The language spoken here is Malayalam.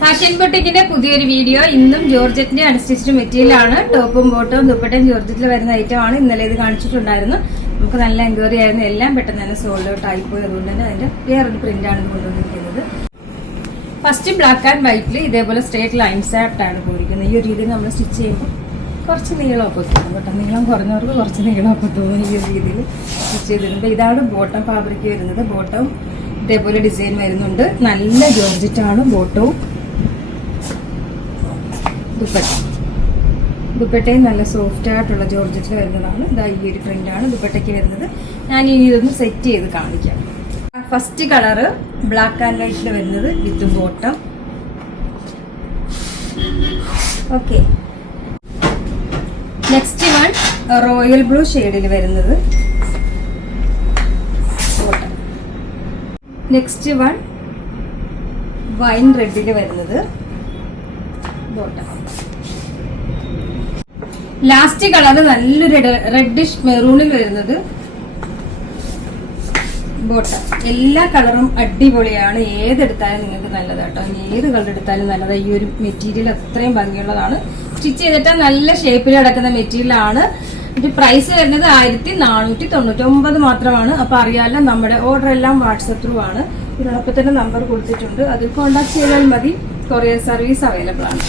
ഫാഷൻ ബൊട്ടിക്കിന്റെ പുതിയൊരു വീഡിയോ. ഇന്നും ജോർജറ്റിന്റെ അൺസ്റ്റിച്ച്ഡ് മെറ്റീരിയൽ ആണ്. ടോപ്പും ബോട്ടും ദുപ്പട്ടയും ജോർജറ്റിൽ വരുന്ന ഐറ്റം ആണ്. ഇന്നലെ ഇത് കാണിച്ചിട്ടുണ്ടായിരുന്നു. നമുക്ക് നല്ല എൻക്വയറി ആയിരുന്നു. എല്ലാം പെട്ടെന്ന് തന്നെ സോൾഡ് ഔട്ട് ആയിപ്പോയി. അതുകൊണ്ട് തന്നെ അതിന്റെ വേറൊരു പ്രിന്റ് ആണ് ഇത് കൊണ്ടുവന്നിരിക്കുന്നത്. ഫസ്റ്റ് ബ്ലാക്ക് ആൻഡ് വൈറ്റിൽ ഇതേപോലെ സ്ട്രേറ്റ് ലൈൻസ് ആയിട്ടാണ് പോയിരിക്കുന്നത്. ഈ ഒരു രീതിയിൽ നമ്മൾ സ്റ്റിച്ച് ചെയ്യുമ്പോൾ കുറച്ച് നീളമൊക്കെ തോന്നും കേട്ടോ. നീളം കുറഞ്ഞവർക്ക് കുറച്ച് നീളമൊക്കെ തോന്നും. ഈ ഒരു രീതിയിൽ സ്റ്റിച്ച് ചെയ്തിരുമ്പോൾ ഇതാണ് ബോട്ടം ഫാബ്രിക് വരുന്നത്. ബോട്ടം ഇതേപോലെ ഡിസൈൻ വരുന്നുണ്ട്. നല്ല ജോർജറ്റാണ് ബോട്ടവും ദുപ്പട്ടയും നല്ല സോഫ്റ്റ് ആയിട്ടുള്ള ജോർജറ്റിൽ വരുന്നതാണ്. ഇതാ ഈ ഒരു പ്രിന്റാണ് ദുപ്പട്ടയ്ക്ക് വരുന്നത്. ഞാൻ ഇനി ഇതൊന്ന് സെറ്റ് ചെയ്ത് കാണിക്കാം. ഫസ്റ്റ് കളറ് ബ്ലാക്ക് ആൻഡ് വൈറ്റിൽ വരുന്നത് വിത്ത് bottom. Okay, next one royal blue ഷെയ്ഡിൽ വരുന്നത് ബോട്ടം. നെക്സ്റ്റ് വൺ വൈൻ റെഡിൽ വരുന്നത് ബോട്ടം. ലാസ്റ്റ് കളർ നല്ലൊരു റെഡിഷ് മെറൂണിൽ വരുന്നത് ബോട്ടം. എല്ലാ കളറും അടിപൊളിയാണ്. ഏതെടുത്താലും നിങ്ങൾക്ക് നല്ലതാട്ടോ. ഏത് കളർ എടുത്താലും നല്ലതാണ്. ഈ ഒരു മെറ്റീരിയൽ അത്രയും ഭംഗിയുള്ളതാണ്. സ്റ്റിച്ച് ചെയ്തിട്ട് നല്ല ഷേപ്പിൽ കിടക്കുന്ന മെറ്റീരിയൽ ആണ്. ഇത് പ്രൈസ് വരുന്നത് 1499 മാത്രമാണ്. അപ്പൊ അറിയാലോ, നമ്മുടെ ഓർഡർ എല്ലാം വാട്സപ്പ് ത്രൂ ആണ്. ഇതിനോടൊപ്പം തന്നെ നമ്പർ കൊടുത്തിട്ടുണ്ട്. അത് കോൺടാക്ട് ചെയ്താൽ മതി. കൊറിയർ സർവീസ് അവൈലബിൾ ആണ്.